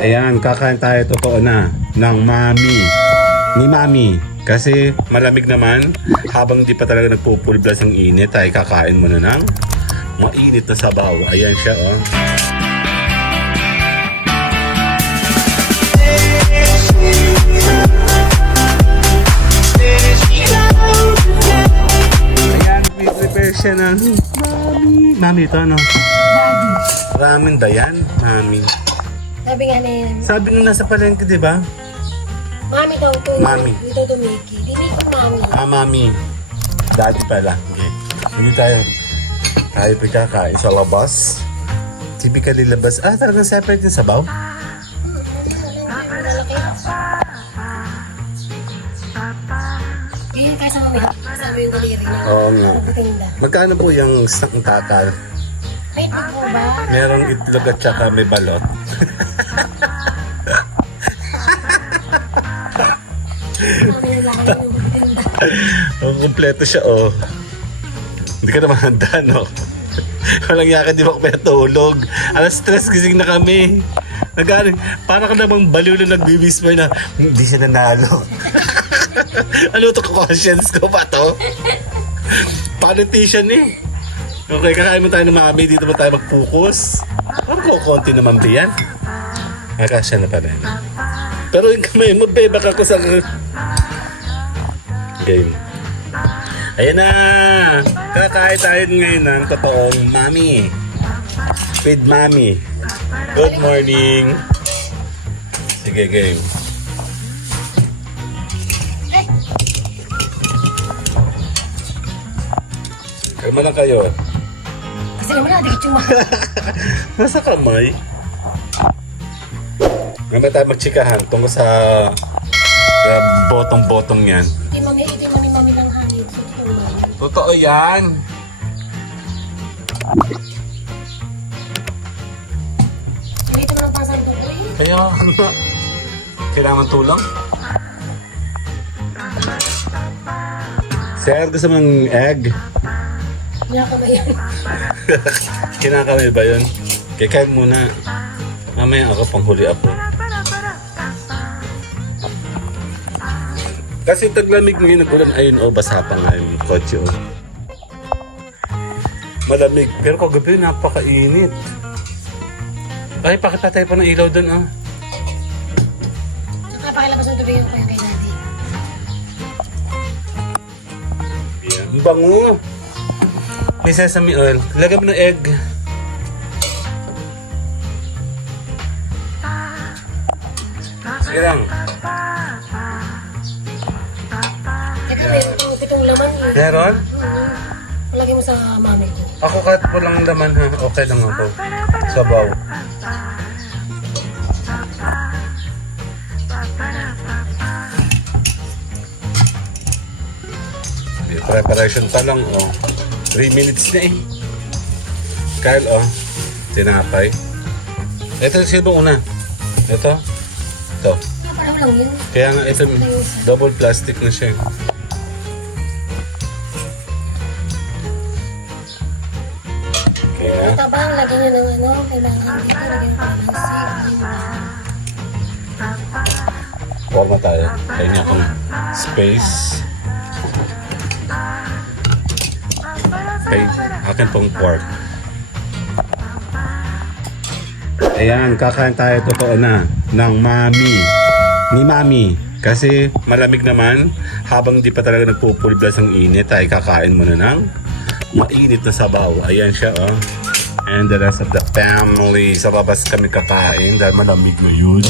Ayan, kakain tayo totoo na ng mami. Ni mami. Kasi malamig naman, habang di pa talaga nagpupulblas ang init, ay kakain mo na ng mainit na sabaw. Ayan siya, oh. Ayan, prepare siya ng mami. Mami ito, ano? Daddy. Ramen ba yan? Mami. Sabi nga na yun. Sabi nung nasa palengke, di ba? Mami daw to. Mami. Dito to Mickey. Di Mickey mami. Ah, mami. Daddy pala. Okay. Hindi tayo kakain sa labas. Typically labas. Ah, talagang separate yung sabaw? Malaki. Ganyan kaya sa mami. Sabi yung daliri na. Oo nga. Magtinda. Magkano po yung snack ng takal? May itlog po ba? Merong itlog at saka may balot. Mami yung laki yung magtinda. Oh, kompleto siya, oh. Hindi ka naman handa, no? Walang yakin, di ba kami natulog? Alas stress gising na kami. Para ka namang baliw na nag-whisper na hindi siya nanalo. Ano to, conscience ko ba to? Politician eh. Okay, kakain mo tayo ng mami. Dito ba tayo mag-focus? Ang kukunti naman ba yan? Nakasya na pa rin. Pero yung kamay mo, be, baka ko sa game. Ayan na! Kakain tayo ngayon ng totoong mami. With mami. Good morning. Sige, game. Kalma lang kayo. Kasi naman natin yung mga. Nasa kamay. Ngayon tayo magchikahan tungkol sa botong-botong yan. Ito yung mami lang hangin. So, ito yung mami. Totoo yan. Dito mo lang pasang ito. Uy. Kaya kailangan tulong. Sir, gusto mong egg? Nakakamay yan. Kinakamay ba yun? Kikain muna. Mamaya ako panghuli ako. Kasi taglamig ngayon, nagulan. Ayun, oh, basa pa nga yung kotse, oh. Malamig. Pero kagabi, napakainit. Ay, pakipatay pa ng ilaw dun, oh. Napakilabas ng tubig ko yung kay daddy. Yan. Ang bango. May sesame oil. Lagyan mo ng egg. Sige lang. Teka, meron itong pitong laman eh. Meron? Lagay mo sa mami ko. Ako kahit po lang laman, ha. Okay lang ako. Sabaw. Preparation pa lang, oh. 3 minutes na eh. Kyle, oh. Tinapay. Ito, sino una? Ito? Ito. Napalaw lang yun. Kaya nga, ito, double plastic na siya. Kaya, Tabang, lagyan nyo ng ano. Kailangan dito. Lagyan ko ng forma tayo. Kaya niya akong space. Okay, akin pong pork. Ayan, kakain tayo totoo na ng mami. Ni mami. Kasi malamig naman, habang di pa talaga nagpupulblas ang init, ay kakain mo na ng mainit na sabaw. Ayan siya, oh. And the rest of the family. Sa labas kami kakain dahil malamig na yun.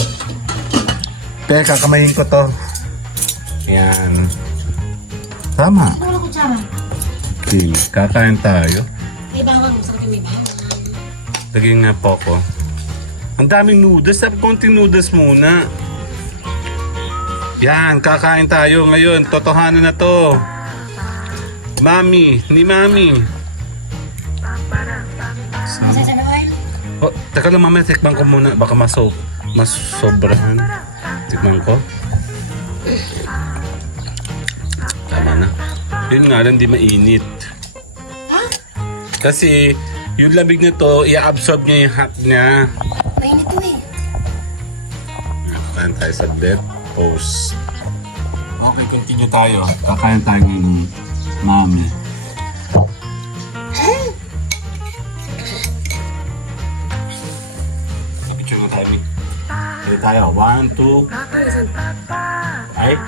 Teka, kakamayin ko to. Ayan. Tama. Ano wala kutsara? Okay, kakain tayo. May bawang. Masarap yung may bawang. Lagyan nga po ko. Ang daming noodles. Sabi konting noodles muna. Yan, kakain tayo ngayon. Totohanan na to. Mami, ni mami. Masasama oil? Oh, teka lang mamaya, tikman ko muna. Baka masobrahan. Tikman ko. Tama na. Yun nga lang, di mainit. Ha? Kasi yung lamig na to, i-absorb niya yung hot niya. Mainit to eh. Kain tayo saglit. Pause. Okay, continue tayo. Kakain tayo ng mami. Picture na tayo. Pili tayo. 1, 2. Ay.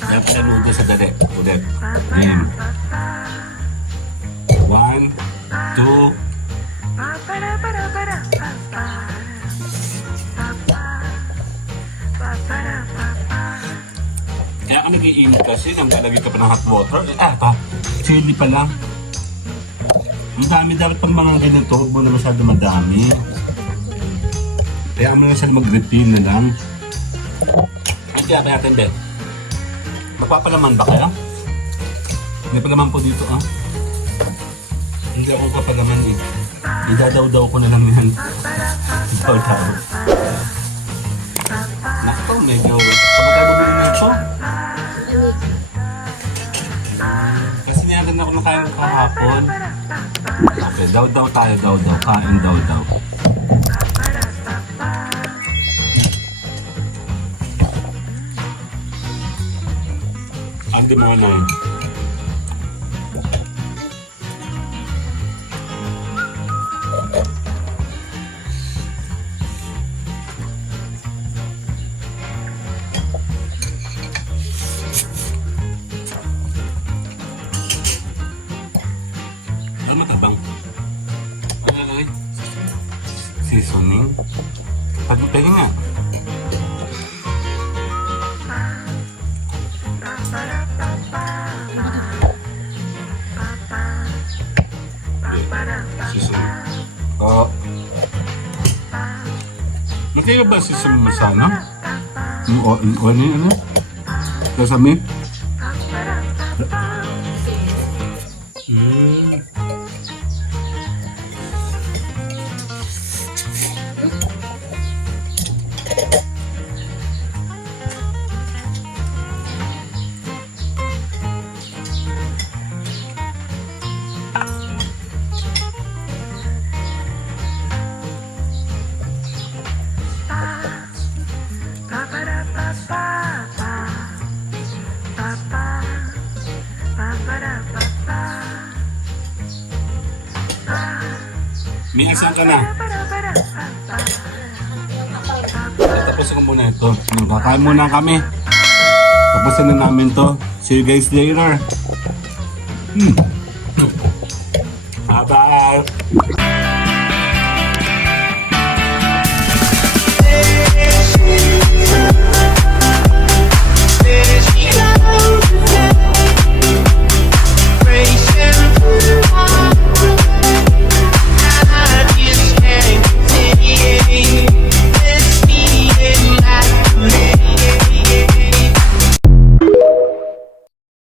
Kaya pa yung noodles sa dali. Ulit. Game. 1, 2. Kaya kami kiinit kasi nang lalagay ka pa ng hot water. Chili pa lang. Ang dami dapat pang mga ganito. Huwag mo na masyado madami. Kaya mo na siya mag-refill na lang. Hindi kaya natin, Ben. Magpapalaman ba kaya? May palaman po dito, ah. Hindi ako papalaman eh. Idadaw-daw ko na lang yan. Daw-daw. Naku, medyo kamagabubili na ito. Kasi niyagan ako nakain kahapon. Okay, daw-daw tayo, daw-daw. Kain daw-daw. Ante mo na yun. Matabang. Ano lalagay? Seasoning. Pagpapagin nga. Seasoning. Nakaya ba seasoning masana? Ano? Kasami? May isang ka na. Tapos ko muna ito. Kakain muna kami. Tapusin na namin to. See you guys later.